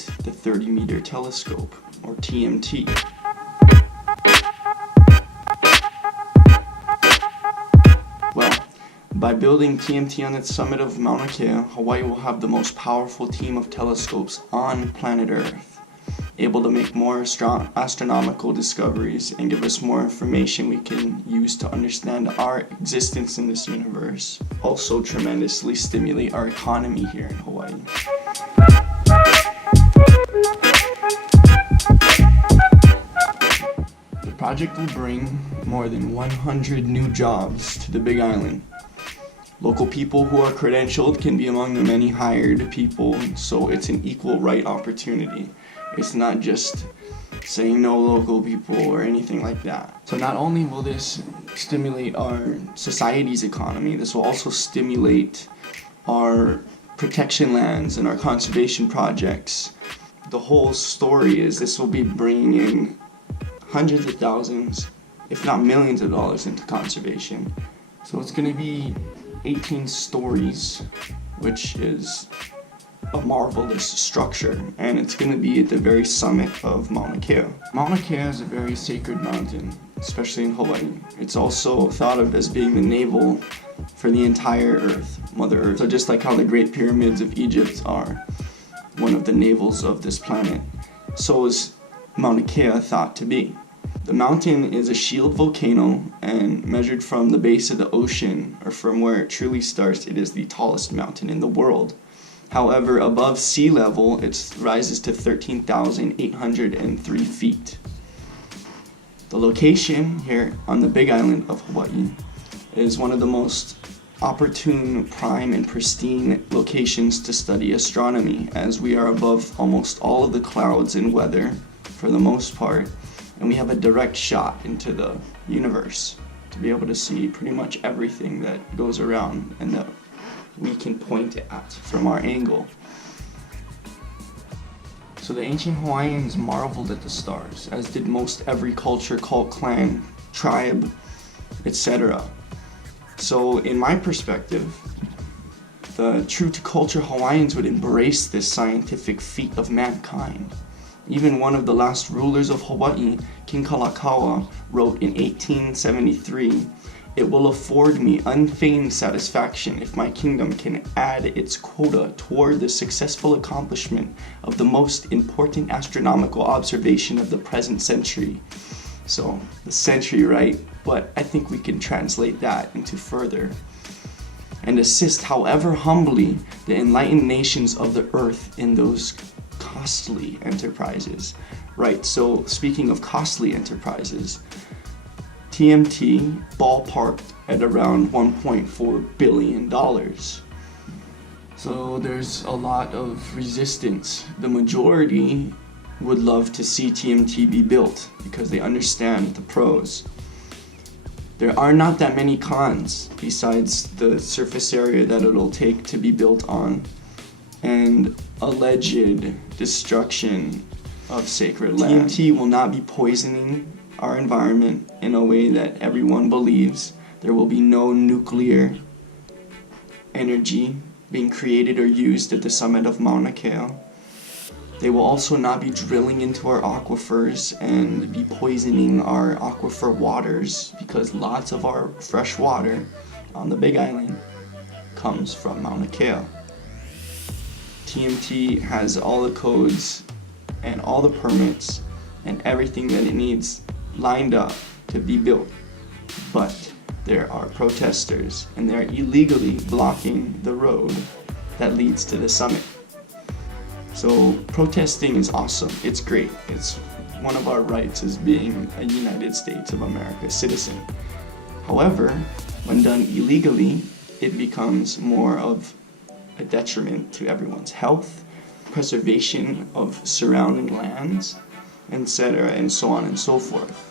built the 30-meter telescope, or TMT. Well, by building TMT on its summit of Mauna Kea, Hawaii will have the most powerful team of telescopes on planet Earth, able to make more astronomical discoveries and give us more information we can use to understand our existence in this universe. Also tremendously stimulate our economy here in Hawaii. The project will bring more than 100 new jobs to the Big Island. Local people who are credentialed can be among the many hired people, so it's an equal right opportunity. It's not just saying no local people or anything like that. So not only will this stimulate our society's economy, this will also stimulate our protection lands and our conservation projects. The whole story is this will be bringing in hundreds of thousands, if not millions of dollars into conservation. So it's going to be 18 stories, which is a marvelous structure, and it's going to be at the very summit of Mauna Kea. Mauna Kea is a very sacred mountain, especially in Hawaii. It's also thought of as being the navel for the entire Earth, Mother Earth. So just like how the Great Pyramids of Egypt are one of the navels of this planet, so is Mauna Kea thought to be. The mountain is a shield volcano, and measured from the base of the ocean, or from where it truly starts, it is the tallest mountain in the world. However, above sea level, it rises to 13,803 feet. The location here on the Big Island of Hawaii is one of the most opportune, prime, and pristine locations to study astronomy, as we are above almost all of the clouds and weather for the most part, and we have a direct shot into the universe to be able to see pretty much everything that goes around and that we can point at from our angle. So the ancient Hawaiians marveled at the stars, as did most every culture, cult, clan, tribe, etc. So in my perspective, the true to culture Hawaiians would embrace this scientific feat of mankind. Even one of the last rulers of Hawaii, King Kalakaua, wrote in 1873, "It will afford me unfeigned satisfaction if my kingdom can add its quota toward the successful accomplishment of the most important astronomical observation of the present century." So, the century, right? But I think we can translate that into further. "And assist, however humbly, the enlightened nations of the earth in those costly enterprises." Right, so speaking of costly enterprises, TMT ballparked at around $1.4 billion. So there's a lot of resistance. The majority would love to see TMT be built because they understand the pros. There are not that many cons besides the surface area that it'll take to be built on and alleged destruction of sacred land. TMT will not be poisoning our environment in a way that everyone believes. There will be no nuclear energy being created or used at the summit of Mauna Kea. They will also not be drilling into our aquifers and be poisoning our aquifer waters, because lots of our fresh water on the Big Island comes from Mauna Kea. TMT has all the codes and all the permits and everything that it needs lined up to be built, but there are protesters and they're illegally blocking the road that leads to the summit. So protesting is awesome, it's great, it's one of our rights as being a United States of America citizen. However, when done illegally, it becomes more of a detriment to everyone's health, preservation of surrounding lands, etc., and so on and so forth.